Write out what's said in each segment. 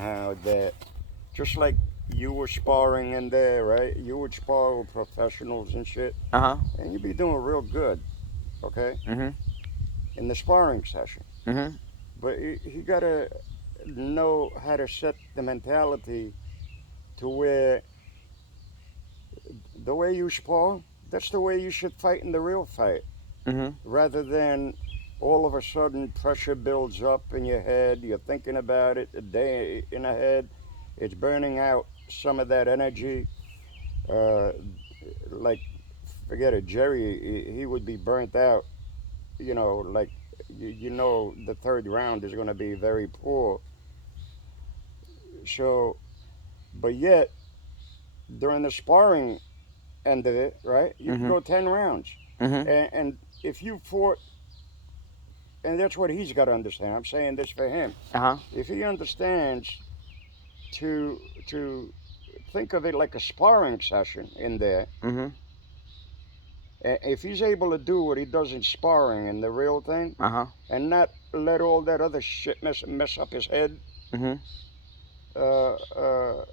somehow that just like you were sparring in there, right? You would spar with professionals and shit, Uh-huh. and you'd be doing real good, okay, Mm-hmm. in the sparring session. Mm-hmm. But you gotta know how to set the mentality to where the way you spar, that's the way you should fight in the real fight, Mm-hmm. rather than all of a sudden pressure builds up in your head. You're thinking about it a day in ahead. It's burning out some of that energy. Uh, like, forget it, Jerry, he would be burnt out. Like, the third round is going to be very poor. So, but yet, during the sparring end of it, right, you could Mm-hmm. go 10 rounds. Mm-hmm. And if you fought, and that's what he's got to understand. I'm saying this for him. Uh-huh. If he understands to to think of it like a sparring session in there, Mm-hmm. if he's able to do what he does in sparring in the real thing, Uh-huh. and not let all that other shit mess up his head, Mm-hmm.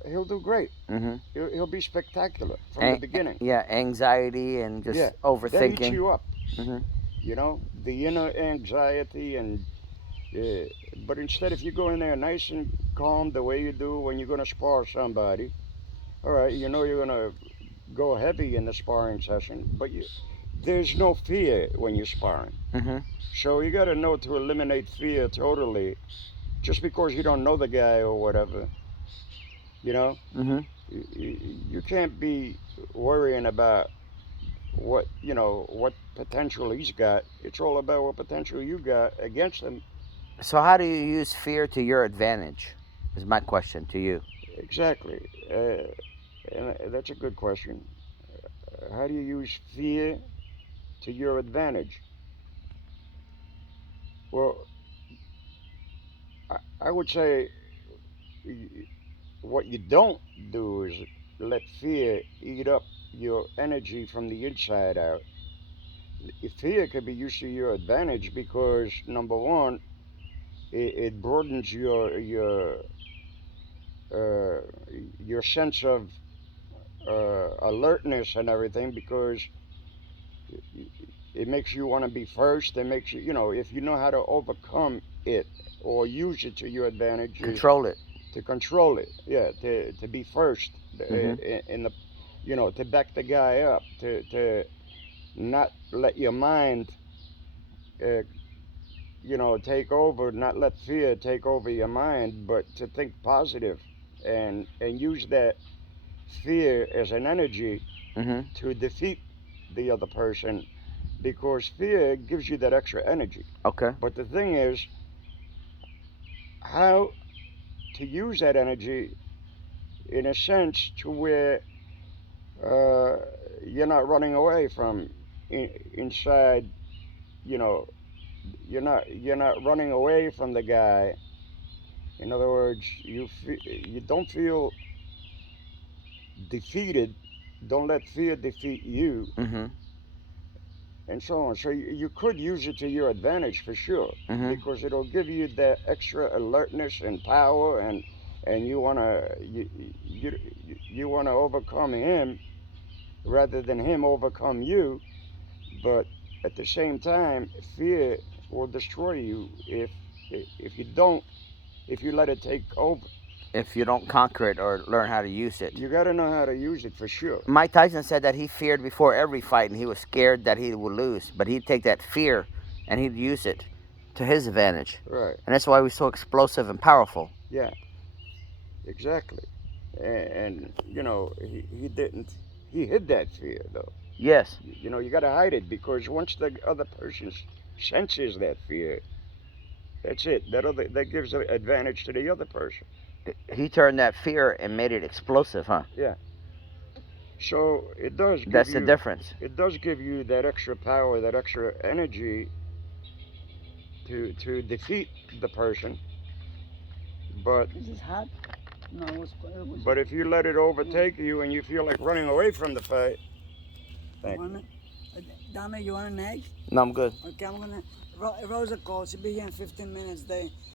he'll do great. Mm-hmm. He'll be spectacular from the beginning. Yeah, anxiety and Yeah, just that eats overthinking. you up. Mm-hmm. The inner anxiety and. But instead, if you go in there nice and calm, the way you do when you're gonna spar somebody, all right, you're gonna go heavy in the sparring session, but there's no fear when you're sparring. Mm-hmm. So you got to know to eliminate fear totally, just because you don't know the guy or whatever. You know, Mm-hmm. you can't be worrying about what potential he's got. It's all about what potential you got against him. So how do you use fear to your advantage? Is my question to you. Exactly. And that's a good question. How do you use fear to your advantage? Well, I would say what you don't do is let fear eat up your energy from the inside out. Fear can be used to your advantage because number one, it broadens uh, your sense of alertness and everything because it makes you want to be first. It makes if you know how to overcome it or use it to your advantage, is Control it. to control it. Yeah, to be first Mm-hmm. in the, to back the guy up, to not let your mind, uh, take over, not let fear take over your mind, but to think positive and use that fear as an energy Mm-hmm. to defeat the other person because fear gives you that extra energy. Okay. But the thing is, how to use that energy in a sense to where uh, you're not running away from inside. You know, you're not running away from the guy. In other words, you don't feel defeated. Don't let fear defeat you, Mm-hmm. and so on. So you could use it to your advantage for sure, Mm-hmm. because it'll give you that extra alertness and power, and you wanna overcome him rather than him overcome you. But at the same time, fear will destroy you if you don't if you let it take over. If you don't conquer it or learn how to use it. You got to know how to use it for sure. Mike Tyson said that he feared before every fight and he was scared that he would lose. But he'd take that fear and he'd use it to his advantage. Right. And that's why he's so explosive and powerful. Yeah. Exactly. And he didn't. He hid that fear though. Yes. You got to hide it because once the other person senses that fear, that's it. That gives an advantage to the other person. He turned that fear and made it explosive, huh? Yeah. So That's the difference. it does give you that extra power, that extra energy to defeat the person. But Is this hot? No, it was but if you let it overtake you and you feel like running away from the fight, thank you. Dominic, you want an egg? No, I'm good. Okay, I'm gonna. Rosa called. She'll be here in 15 minutes.